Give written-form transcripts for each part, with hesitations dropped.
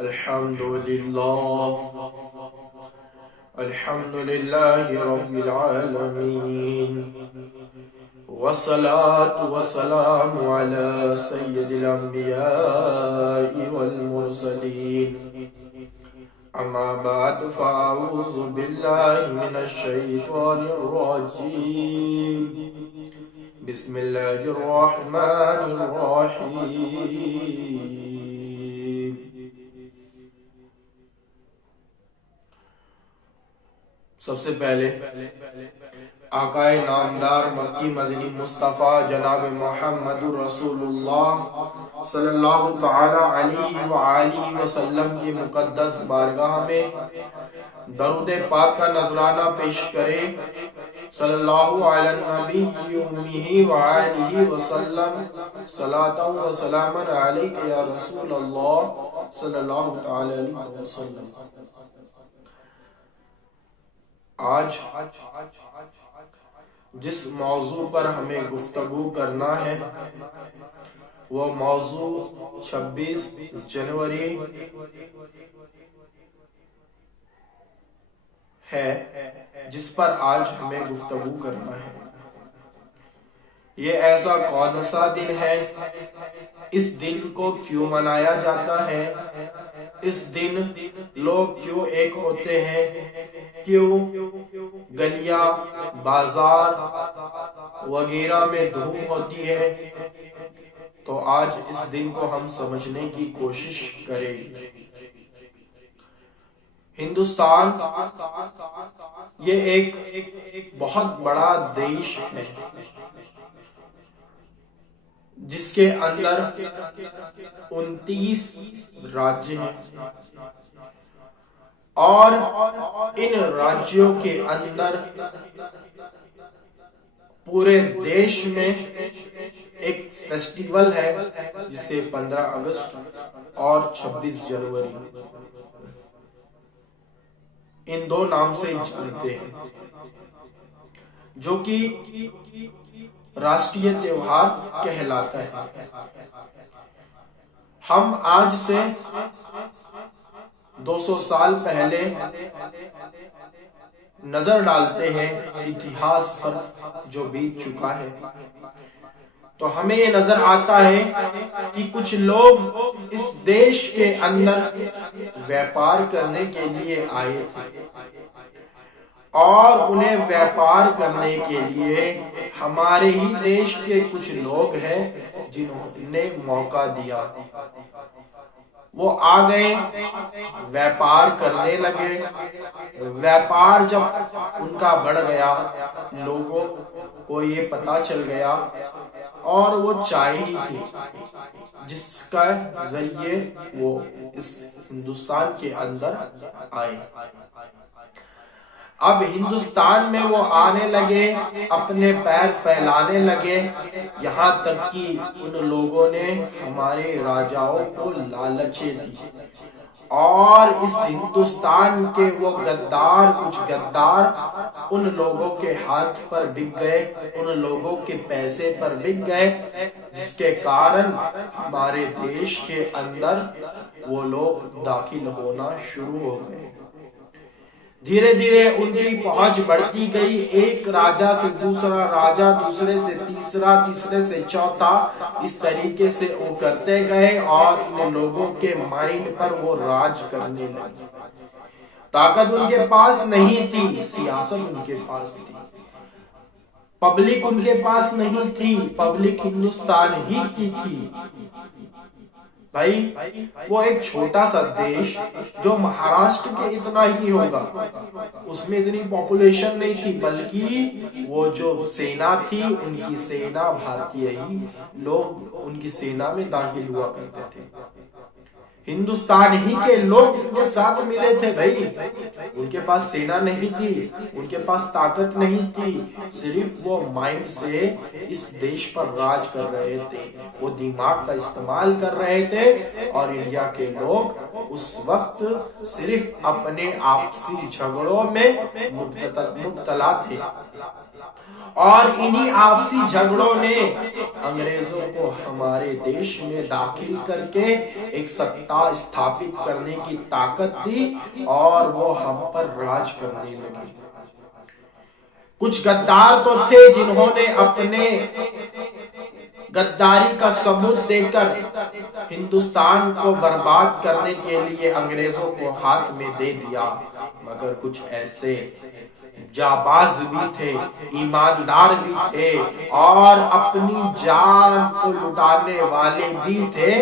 अल्हम्दुलिल्लाहि रब्बिल आलमीन वस्सलातु वस्सलामु अला सय्यिदिल अंबिया'i वल मुरसलीन अम्मा बअद फ़अऊज़ु बिल्लाहि मिनश शैतानिर रजीम बिस्मिल्लाहिर रहमानिर रहीम। सबसे पहले आकाए नामदार मक्की मदनी मुस्तफ़ा जनाब मोहम्मदुर रसूलुल्लाह सल्लल्लाहु तआला अलैहि व आलिहि वसल्लम की मुकद्दस बारगाह में दरूद पाक का नजराना पेश करे। सल्लल्लाहु अला नबी उम्मिही व आलिहि वसल्लम सलातन व सलामन अलैका या रसूल अल्लाह सल्लल्लाहु तआला अलैहि वसल्लम। आज जिस मौजू पर हमें गुफ्तगू करना है वो मौजू 26 जनवरी है, जिस पर आज हमें गुफ्तगू करना है। ये ऐसा कौन सा दिन है, इस दिन को क्यों मनाया जाता है, इस दिन लोग क्यों एक होते हैं, क्यों गलियां बाजार वगैरह में धूम होती है। तो आज इस दिन को हम समझने की कोशिश करेंगे। हिंदुस्तान ये एक बहुत बड़ा देश है जिसके अंदर 29 राज्य हैं और इन राज्यों के अंदर पूरे देश में एक फेस्टिवल है जिसे 15 अगस्त और 26 जनवरी इन दो नाम से जानते हैं, जो कि राष्ट्रीय त्योहार कहलाता है। हम आज से 200 साल पहले नजर डालते हैं इतिहास पर जो बीत चुका है, तो हमें ये नजर आता है कि कुछ लोग इस देश के अंदर व्यापार करने के लिए आए थे और उन्हें व्यापार करने के लिए हमारे ही देश के कुछ लोग हैं जिन्होंने मौका दिया। वो आ गए, व्यापार करने लगे। व्यापार जब उनका बढ़ गया, लोगों को ये पता चल गया और वो चाहिए थी जिसका जरिए वो इस हिंदुस्तान के अंदर आए। अब हिंदुस्तान में वो आने लगे, अपने पैर फैलाने लगे, यहाँ तक कि उन लोगों ने हमारे राजाओं को लालचें दी और इस हिंदुस्तान के वो गद्दार, कुछ गद्दार उन लोगों के हाथ पर बिक गए, उन लोगों के पैसे पर बिक गए, जिसके कारण हमारे देश के अंदर वो लोग दाखिल होना शुरू हो गए। धीरे धीरे उनकी पहुंच बढ़ती गई, एक राजा से दूसरा राजा, दूसरे से तीसरा, तीसरे से चौथा, इस तरीके से वो करते गए और इन लोगों के माइंड पर वो राज करने लगे। ताकत उनके पास नहीं थी, सियासत उनके पास थी, पब्लिक उनके पास नहीं थी, पब्लिक हिंदुस्तान ही की थी। भाई वो एक छोटा सा देश जो महाराष्ट्र के इतना ही होगा, उसमें इतनी पॉपुलेशन नहीं थी, बल्कि वो जो सेना थी उनकी सेना भारतीय ही लोग उनकी सेना में दाखिल हुआ करते थे। हिंदुस्तान ही के लोग उनके साथ मिले थे। भाई उनके पास सेना नहीं थी, उनके पास ताकत नहीं थी, सिर्फ वो माइंड से इस देश पर राज कर रहे थे, वो दिमाग का इस्तेमाल कर रहे थे और इंडिया के लोग उस वक्त सिर्फ अपने आपसी झगड़ों में मुब्तला थे और इन्हीं आपसी झगड़ों ने अंग्रेजों को हमारे देश में दाखिल करके एक सत्ता स्थापित करने की ताकत दी और वो हम पर राज करने लगे। कुछ गद्दार तो थे जिन्होंने अपने गद्दारी का सबूत देकर हिंदुस्तान को बर्बाद करने के लिए अंग्रेजों को हाथ में दे दिया, मगर कुछ ऐसे जाबाज भी थे, ईमानदार भी थे और अपनी जान को लुटाने वाले भी थे,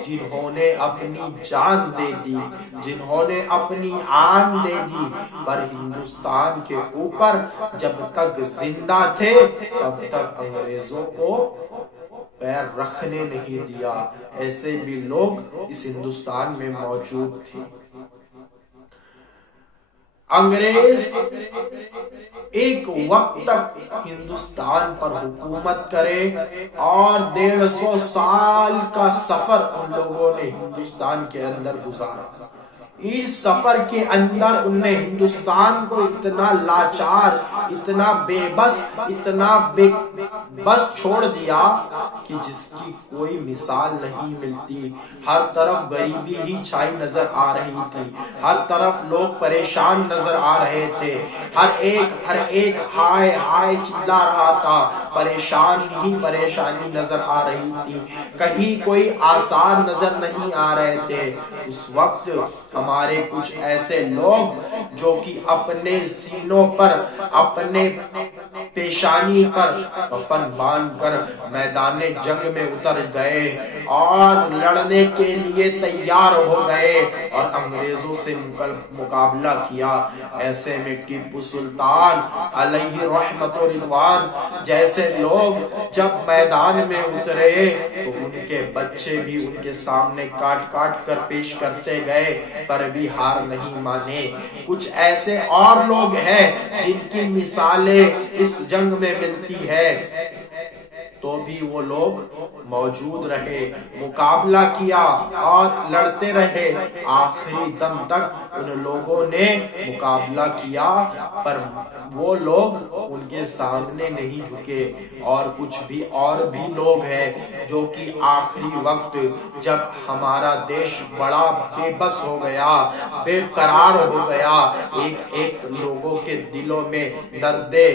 जिन्होंने अपनी जान दे दी, जिन्होंने अपनी आन दे दी, पर हिंदुस्तान के ऊपर जब तक जिंदा थे तब तक अंग्रेजों को पैर रखने नहीं दिया। ऐसे भी लोग इस हिंदुस्तान में मौजूद थे। अंग्रेज एक वक्त तक हिंदुस्तान पर हुकूमत करे और 150 साल का सफर उन लोगों ने हिंदुस्तान के अंदर गुजारा। इस सफर के अंदर उनने हिंदुस्तान को इतना लाचार, इतना बेबस, इतना बेबस छोड़ दिया कि जिसकी कोई मिसाल नहीं मिलती। हर तरफ गरीबी ही छाई नजर आ रही थी, हर तरफ लोग परेशान नजर आ रहे थे, हर एक हाय हाय चिल्ला रहा था, परेशान ही परेशानी नजर आ रही थी, कहीं कोई आसार नजर नहीं आ रहे थे। उस वक्त हमारे कुछ ऐसे लोग जो कि अपने सीनों पर, अपने पेशानी पर कफन बांधकर मैदाने जंग में उतर गए और लड़ने के लिए तैयार हो गए और अंग्रेजों से मुकाबला किया। ऐसे में टीपू सुल्तान अलैहि रहमत व रिदवान जैसे लोग जब मैदान में उतरे तो उनके बच्चे भी उनके सामने काट काट कर पेश करते गए, पर भी हार नहीं माने। कुछ ऐसे और लोग हैं जिनकी मिसालें इस जंग में मिलती है, तो भी वो लोग मौजूद रहे, मुकाबला किया और लड़ते रहे। आखिरी दम तक उन लोगों ने मुकाबला किया, पर वो लोग उनके सामने नहीं झुके। और कुछ भी और भी लोग हैं जो कि आखिरी वक्त जब हमारा देश बड़ा बेबस हो गया, बेकरार हो गया, एक एक लोगों के दिलों में दर्दे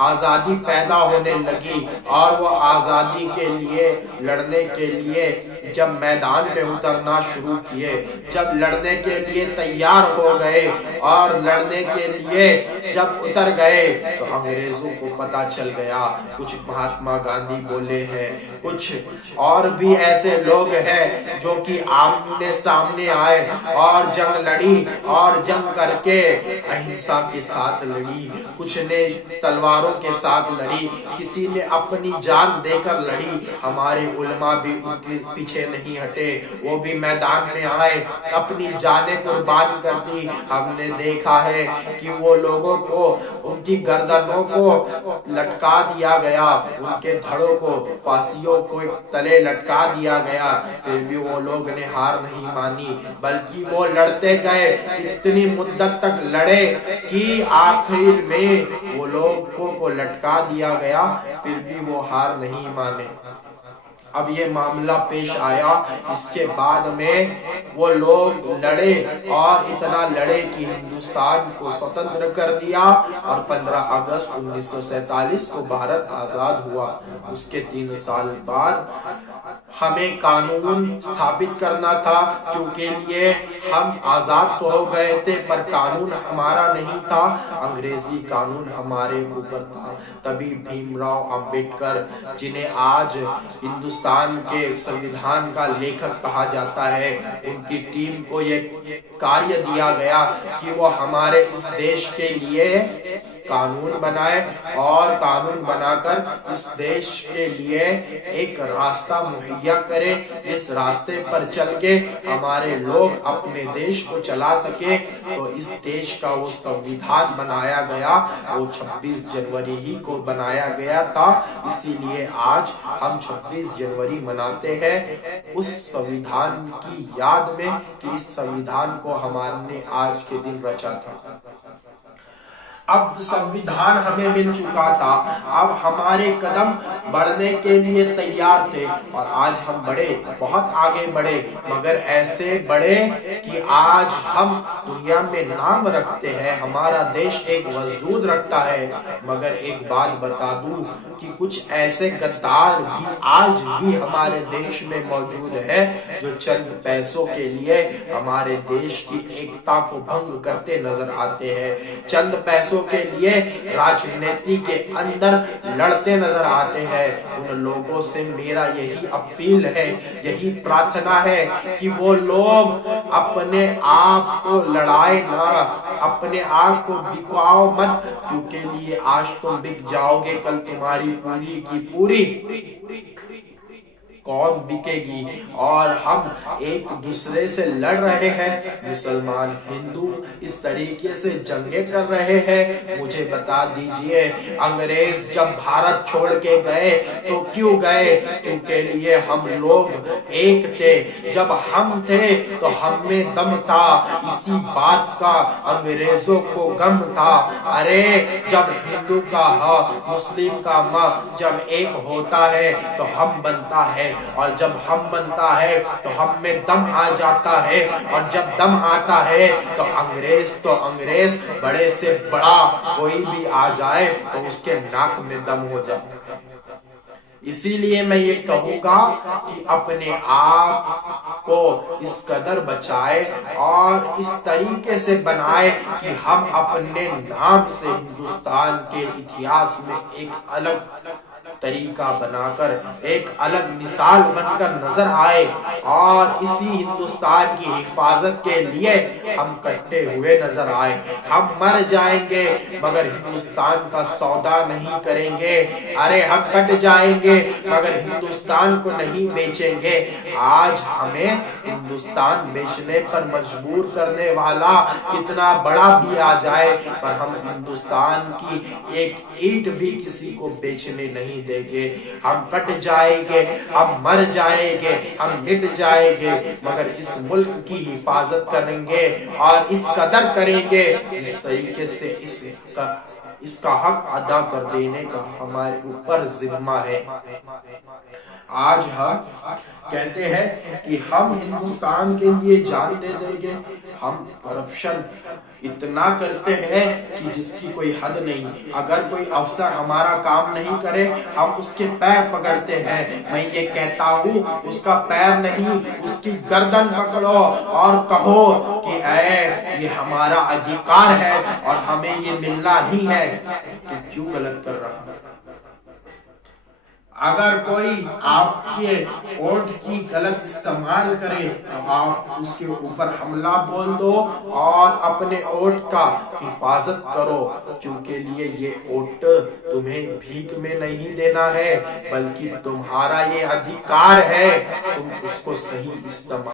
आजादी पैदा होने लगी और वो आजादी के लिए लड़ने के लिए जब मैदान में उतरना शुरू किए, जब लड़ने के लिए तैयार हो गए और लड़ने के लिए जब उतर गए तो अंग्रेजों को पता चल गया। कुछ महात्मा गांधी बोले हैं, कुछ और भी ऐसे लोग हैं जो कि आमने सामने आए और जंग लड़ी और जंग करके अहिंसा के साथ लड़ी। कुछ ने तलवारों के साथ लड़ी, किसी ने अपनी जान देकर लड़ी। हमारे उलमा भी उनके पीछे नहीं हटे, वो भी मैदान में आए, अपनी जानें कुर्बान कर दी। हमने देखा है कि वो लोगों को उनकी गर्दनों को लटका दिया गया, उनके धड़ों को फांसियों को तले लटका दिया गया, फिर भी वो लोग ने हार नहीं मानी, बल्कि वो लड़ते गए। इतनी मुद्दत तक लड़े कि आखिर में वो लोगों को लटका दिया गया, फिर भी वो हार नहीं माने। अब ये मामला पेश आया, इसके बाद में वो लोग लड़े और इतना लड़े कि हिंदुस्तान को स्वतंत्र कर दिया और 15 अगस्त 1947 को भारत आजाद हुआ। उसके 3 साल बाद हमें कानून स्थापित करना था, क्योंकि लिए हम आजाद तो हो गए थे पर कानून हमारा नहीं था, अंग्रेजी कानून हमारे ऊपर था। तभी भीमराव अंबेडकर, जिन्हें आज हिंदुस्तान के संविधान का लेखक कहा जाता है, उनकी टीम को ये कार्य दिया गया कि वो हमारे इस देश के लिए कानून बनाए और कानून बनाकर इस देश के लिए एक रास्ता मुहैया करे, जिस रास्ते पर चल के हमारे लोग अपने देश को चला सके। तो इस देश का वो संविधान बनाया गया, वो 26 जनवरी ही को बनाया गया था। इसीलिए आज हम 26 जनवरी मनाते हैं उस संविधान की याद में कि इस संविधान को हमने आज के दिन रचा था। अब संविधान हमें मिल चुका था, अब हमारे कदम बढ़ने के लिए तैयार थे और आज हम बढ़े, बहुत आगे बढ़े, मगर ऐसे बढ़े कि आज हम दुनिया में नाम रखते हैं, हमारा देश एक वजूद रखता है। मगर एक बात बता दूं कि कुछ ऐसे गद्दार भी आज भी हमारे देश में मौजूद है जो चंद पैसों के लिए हमारे देश की एकता को भंग करते नजर आते हैं, चंद पैसों के लिए राजनीति के अंदर लड़ते नजर आते हैं। उन लोगों से मेरा यही अपील है, यही प्रार्थना है कि वो लोग अपने आप को लड़ाए ना, अपने आप को बिकाओ मत, क्योंकि लिए आज तुम बिक जाओगे, कल तुम्हारी पूरी की पूरी कौम बिकेगी। और हम एक दूसरे से लड़ रहे हैं, मुसलमान हिंदू इस तरीके से जंगे कर रहे हैं। मुझे बता दीजिए, अंग्रेज जब भारत छोड़ के गए तो क्यों गए? क्योंकि लिए हम लोग एक थे, जब हम थे तो हम में दम था, इसी बात का अंग्रेजों को गम था। अरे जब हिंदू का हा, मुस्लिम का माँ जब एक होता है तो हम बनता है, और जब हम बनता है तो हम में दम आ जाता है, और जब दम आता है तो अंग्रेज बड़े से बड़ा कोई भी आ जाए तो उसके नाक में दम हो जाता है। इसीलिए मैं ये कहूंगा कि अपने आप को इस कदर बचाए और इस तरीके से बनाए कि हम अपने नाम से हिंदुस्तान के इतिहास में एक अलग तरीका बनाकर, एक अलग मिसाल बनकर नजर आए, और इसी हिंदुस्तान की हिफाजत के लिए हम कट्टे हुए नजर आए। हम मर जाएंगे मगर हिंदुस्तान का सौदा नहीं करेंगे। अरे हम कट जाएंगे मगर हिंदुस्तान को नहीं बेचेंगे। आज हमें हिंदुस्तान बेचने पर मजबूर करने वाला कितना बड़ा भी आ जाए, पर हम हिंदुस्तान की एक ईंट भी किसी को बेचने नहीं देंगे। हम कट जाएंगे, हम मर जाएंगे, हम मिट जाएंगे, मगर इस मुल्क की हिफाजत करेंगे और इस कदर करेंगे जिस तरीके से इसका हक अदा कर देने का हमारे ऊपर जिम्मा है। आज हम कहते हैं कि हम हिंदुस्तान के लिए जान दे देंगे। हम करप्शन इतना करते हैं कि जिसकी कोई हद नहीं। अगर कोई अफसर हमारा काम नहीं करे, हम उसके पैर पकड़ते हैं। मैं ये कहता हूँ, उसका पैर नहीं, उसकी गर्दन पकड़ो और कहो कि ये हमारा अधिकार है और हमें ये मिलना ही है। तो क्यों गलत कर रहा है? अगर कोई आपके वोट की गलत इस्तेमाल करे तो आप उसके ऊपर हमला बोल दो और अपने वोट का हिफाजत करो, क्योंकि लिए ये वोट तुम्हें भीख में नहीं देना है, बल्कि तुम्हारा ये अधिकार है। तुम उसको सही इस्तेमाल